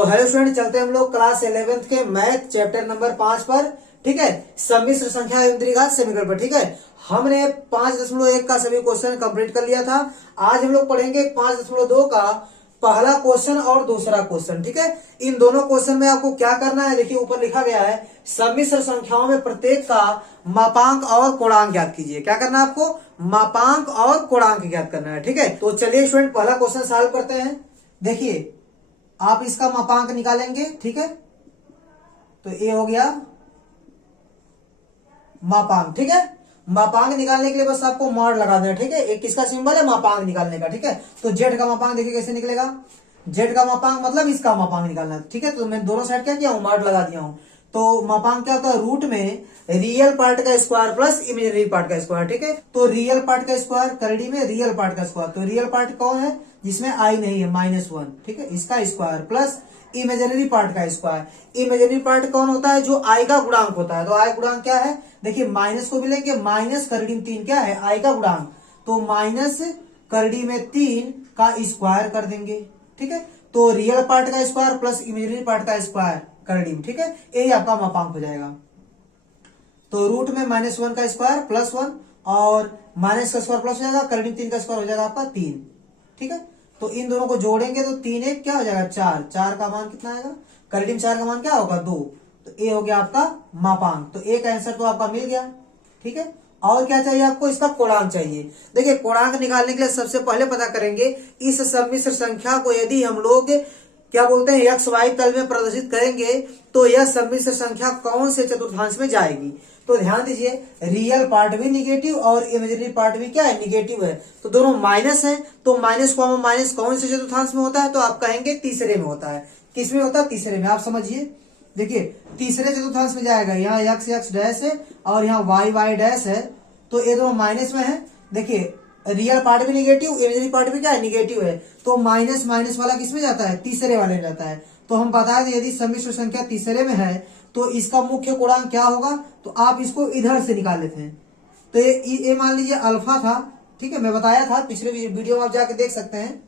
तो hello student, चलते हैं हम लोग क्लास 11th के मैथ चैप्टर नंबर 5 पर। ठीक है, सम्मिश्र संख्या एवं द्विघात समीकरण पर। ठीक है, हमने 5.1 का सभी क्वेश्चन कंप्लीट कर लिया था। आज हम लोग पढ़ेंगे 5.2 का पहला क्वेश्चन और दूसरा क्वेश्चन। ठीक है, इन दोनों क्वेश्चन में आपको क्या करना है, देखिए ऊपर लिखा गया है सम्मिश्र संख्याओं में प्रत्येक का मापांक और कोणांक ज्ञात कीजिए। क्या करना है आपको? मापांक और कोणांक ज्ञात करना है। ठीक है, तो चलिए स्टूडेंट पहला क्वेश्चन सॉल्व करते हैं। देखिए आप इसका मापांक निकालेंगे। ठीक है, तो ये हो गया मापांक। ठीक है, मापांक निकालने के लिए बस आपको मॉड लगा देना। ठीक है, एक किसका सिंबल है? मापांक निकालने का। ठीक है, तो जेड का मापांक देखिए कैसे निकलेगा। जेड का मापांक मतलब इसका मापांक निकालना है। ठीक है, तो मैं दोनों साइड क्या किया हूं? मॉड लगा दिया हूं। तो मापांक क्या होता है? रूट में रियल पार्ट का स्क्वायर प्लस इमेजिनरी पार्ट का स्क्वायर। ठीक है, तो रियल पार्ट का स्क्वायर करड़ी में रियल पार्ट का स्क्वायर, तो रियल पार्ट कौन है? जिसमें आई नहीं है, -1। ठीक है, इसका स्क्वायर प्लस इमेजिनरी पार्ट का स्क्वायर। इमेजिनरी पार्ट कौन होता है? जो आई का गुणांक होता है। तो आई गुणांक क्या है? देखिए माइनस को भी लेंगे, माइनस करड़ी में 3 क्या है? आई का गुणांक। तो माइनस करड़ी में 3 का स्क्वायर कर देंगे। ठीक है, तो रियल पार्ट का स्क्वायर प्लस इमेजिनरी पार्ट का स्क्वायर करड़ी में। ठीक है, यही आपका मापांक हो जाएगा। तो रूट में -1 का स्क्वायर प्लस 1 और माइनस का स्क्वायर प्लस हो जाएगा, करड़ी में 3 का स्क्वायर हो जाएगा आपका 3। ठीक है, तो इन दोनों को जोड़ेंगे तो 3 1 क्या हो जाएगा? 4। 4 का मान कितना आएगा? करड़ी में 4 का मान क्या होगा? 2। तो ये हो गया आपका मापांक। तो एक आंसर तो आपका मिल गया। ठीक है, और क्या चाहिए आपको? इसका कोणांक चाहिए। देखिए कोणांक निकालने के लिए सबसे पहले पता करेंगे इस सम्मिश्र संख्या को यदि हम लोग क्या बोलते हैं एक्स वाई तल में प्रदर्शित करेंगे तो यह सम्मिश्र संख्या कौन से चतुर्थांश में जाएगी। तो ध्यान दीजिए रियल पार्ट भी निगेटिव और इमेजिनरी पार्ट भी क्या है? निगेटिव है। तो दोनों माइनस है, तो माइनस कॉमन माइनस कौन से चतुर्थांश में होता है? तो आप कहेंगे तीसरे में होता है। किस में होता है? तीसरे में। आप समझिए, देखिए तीसरे चतुर्थांश में जाएगा। यहाँ एक्स एक्स डैश है और यहाँ वाई वाई डैश है, तो ये दोनों माइनस में है। देखिए रियल पार्ट भी निगेटिव, इमेजिनरी पार्ट भी क्या है? निगेटिव है। तो माइनस माइनस वाला किस में जाता है? तीसरे वाले में जाता है। तो हम बता दें यदि सम्मिश्र संख्या तीसरे में है तो इसका मुख्य कोणांक क्या होगा? तो आप इसको इधर से निकाल लेते हैं। तो ये मान लीजिए अल्फा था। ठीक है, मैं बताया था पिछले वीडियो में, आप जाके देख सकते हैं।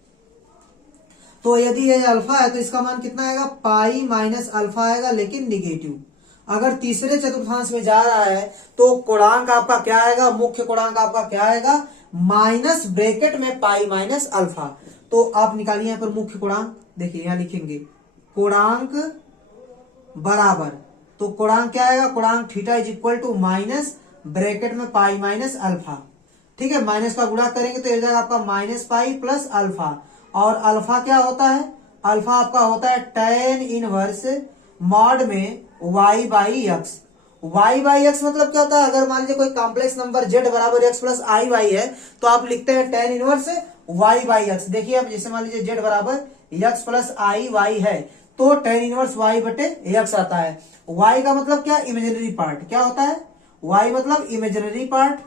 तो यदि ये अल्फा है तो इसका मान कितना आएगा? पाई माइनस अल्फा आएगा, लेकिन निगेटिव। अगर तीसरे चतुर्थांश में जा रहा है तो कोणांक आपका क्या आएगा? मुख्य कोणांक आपका क्या आएगा? माइनस ब्रैकेट में पाई माइनस अल्फा। तो आप निकालिए यहाँ पर मुख्य कोणांक। देखिए यहाँ लिखेंगे कोणांक बराबर, तो कोणांक क्या आएगा? कोणांक theta is equal to minus bracket में पाई माइनस अल्फा। ठीक है, माइनस का गुणा करेंगे तो ये जाएगा आपका माइनस पाई प्लस अल्फा। और अल्फा क्या होता है? अल्फा आपका होता है tan इनवर्स मॉड में y by x. y by x मतलब क्या होता है? अगर मान लीजिए कोई कॉम्प्लेक्स नंबर z बराबर x प्लस आई वाई है तो आप लिखते हैं tan inverse y by x. देखिए आप जैसे मान लीजिए z बराबर x प्लस आई वाई है तो tan इनवर्स y बटे x आता है। y का मतलब क्या? Imaginary part. क्या होता है? y मतलब इमेजिनरी पार्ट।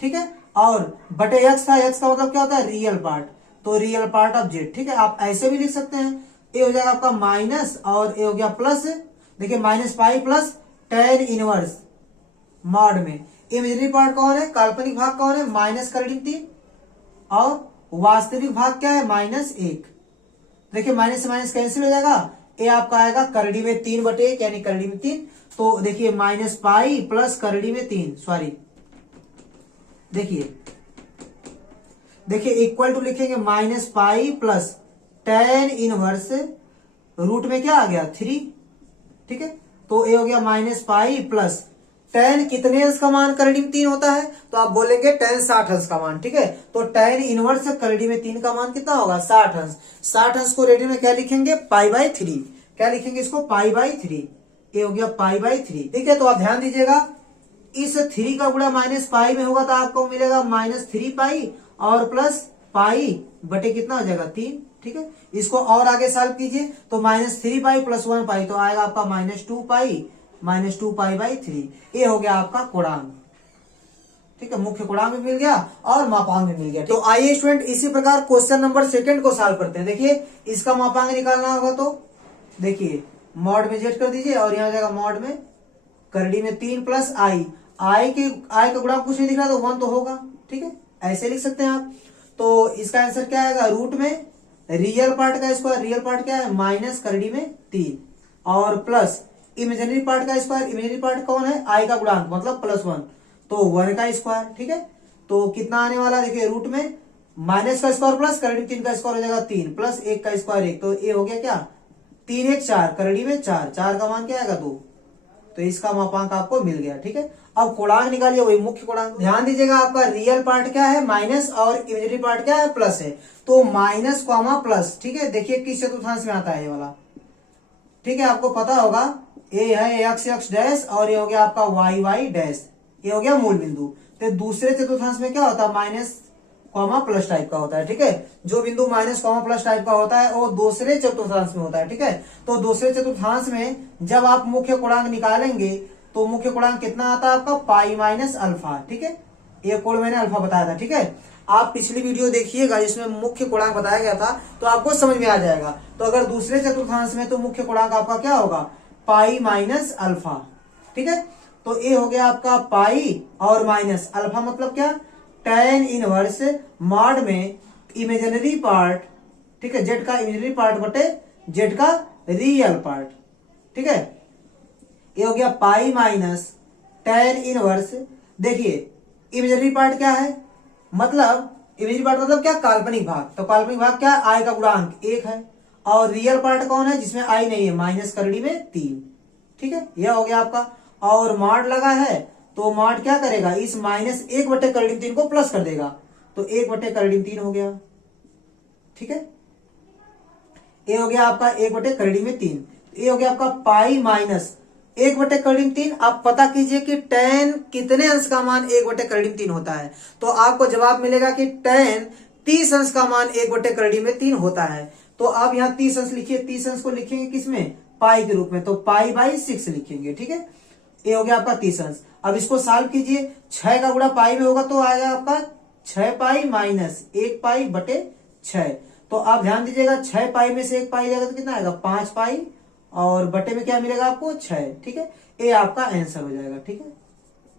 ठीक है, और बटे x था, x का मतलब क्या होता है? Real part. तो रियल पार्ट ऑफ z। ठीक है, आप ऐसे भी लिख सकते हैं। ये हो जाएगा आपका माइनस और ये हो गया प्लस। देखिए minus pi plus tan inverse mod में इमेजिनरी पार्ट कौन है? काल्पनिक भाग कौन है? माइनस करड़ी 3 और वास्तविक भाग क्या है? -1। देखिए माइनस से माइनस कैंसिल हो जाएगा। ये आपका आएगा करड़ी में 3 बटे 1 यानी करड़ी में 3। तो देखिए माइनस पाई प्लस करड़ी में 3, सॉरी देखिए इक्वल टू लिखेंगे minus pi plus tan inverse root में क्या आ गया? 3। ठीक है, तो ये हो गया माइनस पाई प्लस tan कितने अंश का मान करड़ी में 3 होता है? तो आप बोलेंगे tan 60 अंश का मान। ठीक है, तो tan इनवर्स करड़ी में 3 का मान कितना होगा? 60 अंश। 60 अंश को रेडियन में क्या लिखेंगे? Pi by 3। क्या लिखेंगे इसको? Pi by 3। ये हो गया पाई बाई 3। ठीक है, तो आप ध्यान दीजिएगा इस 3 का गुणा माइनस पाई में होगा तो आपको मिलेगा -3 पाई और प्लस पाई बटे कितना हो जाएगा? 3। ठीक है, इसको और आगे सॉल्व कीजिए तो -3 पाई प्लस 1 पाई तो आएगा आपका -2 पाई बाई 3। ये हो गया आपका कोणांक। ठीक है, मुख्य कोणांक भी मिल गया और मापांक भी मिल गया। तो आइए स्टूडेंट इसी प्रकार क्वेश्चन नंबर 2 को सॉल्व करते हैं। देखिए इसका मापांक निकालना होगा तो देखिए मॉड में जेड कर दीजिए और यहाँ जाएगा मॉड में करड़ी में 3 प्लस आई का गुणांक कुछ नहीं दिख रहा तो 1 तो होगा। ठीक है, ऐसे लिख सकते हैं आप। तो इसका आंसर क्या आएगा? रूट में रियल पार्ट का स्क्वायर, रियल पार्ट क्या है माइनस करड़ी में 3, और प्लस इमेजिनरी पार्ट का स्क्वायर, इमेजिनरी पार्ट कौन है आई का गुणांक मतलब +1, तो 1 का स्क्वायर। ठीक है, तो कितना आने वाला देखिए रूट में माइनस का स्क्वायर प्लस करड़ी में 3 का स्क्वायर हो जाएगा 3 प्लस 1 का स्क्वायर 1, तो ये हो गया क्या 3 1 4, करड़ी में 4, 4 का मान क्या आएगा 2, तो इसका मापांक आपको मिल गया। ठीक है, अब कोणांक निकालिए, वही मुख्य कोणांक। ध्यान दीजिएगा आपका रियल पार्ट क्या है माइनस और इमेजिनरी पार्ट क्या है प्लस है, तो माइनस कॉमा प्लस। ठीक है, देखिए किस चतुर्थांश में आता है ये वाला। ठीक है, आपको पता होगा ये है x x डैश और ये हो गया आपका y y डैश, ये हो गया मूल बिंदु। तो दूसरे चतुर्थांश में क्या होता है माइनस कॉमा प्लस टाइप का होता है। ठीक है, जो बिंदु माइनस कॉमा प्लस टाइप का होता है वो दूसरे चतुर्थांश में होता है। ठीक है, तो दूसरे चतुर्थांश में जब आप मुख्य कोणांक निकालेंगे तो मुख्य कोणांक कितना आता है आपका पाई माइनस अल्फा। ठीक है, ये कोण मैंने अल्फा बताया था। ठीक है, आप पिछली वीडियो देखिएगा जिसमें मुख्य कोणांक बताया गया था तो आपको समझ में आ जाएगा। तो अगर दूसरे चतुर्थांश में तो मुख्य कोणांक आपका क्या होगा पाई माइनस अल्फा। ठीक है, तो ये हो गया आपका पाई और माइनस अल्फा मतलब क्या tan इनवर्स मॉड में इमेजिनरी पार्ट। ठीक है, जेड का इमेजिनरी पार्ट बटे जेड का रियल पार्ट। ठीक है, ये हो गया पाई माइनस tan इनवर्स। देखिए इमेजिनरी पार्ट क्या है मतलब इमेजिनरी पार्ट मतलब क्या काल्पनिक भाग, तो काल्पनिक भाग क्या आई का गुणांक 1 है, और रियल पार्ट कौन है जिसमें आई नहीं है माइनस करड़ी में 3। ठीक है, यह हो गया आपका, और मॉड लगा है तो मॉड क्या करेगा इस माइनस 1 बटे करड़ी में 3 को प्लस कर देगा, तो 1 बटे करड़ी में 3 हो गया। ठीक है, ये हो गया आपका 1 बटे करड़ी में 3, ये हो गया आपका पाई माइनस 1 बटे करड़ी में 3। आप पता कीजिए कि tan कितने अंश का मान 1 बटे करड़ी में 3 होता है, तो आपको जवाब मिलेगा कि tan 30 अंश का मान 1 बटे करड़ी में 3 होता है। तो आप यहाँ 30 अंश लिखिए, 30 अंश को लिखेंगे किसमें पाई के रूप में, तो पाई बाई 6 लिखेंगे। ठीक है, ये हो गया आपका 30 अंश। अब इसको सॉल्व कीजिए, 6 का गुणा पाई में होगा तो आएगा आपका 6 पाई माइनस 1 पाई बटे 6। तो आप ध्यान दीजिएगा 6 पाई में से 1 पाई जाएगा तो कितना आएगा 5 पाई, और बटे में क्या मिलेगा आपको 6। ठीक है, ये आपका आंसर हो जाएगा। ठीक है,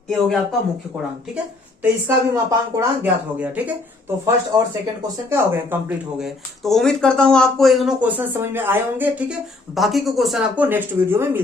ये हो गया आपका मुख्य कोणांक। ठीक है, तो इसका भी मापांक कोणांक ज्ञात हो गया। ठीक है, तो फर्स्ट और सेकंड क्वेश्चन क्या हो गए कंप्लीट हो गए। तो उम्मीद करता हूं आपको ये दोनों क्वेश्चन समझ में आए होंगे। ठीक है, बाकी के क्वेश्चन आपको नेक्स्ट वीडियो में मिल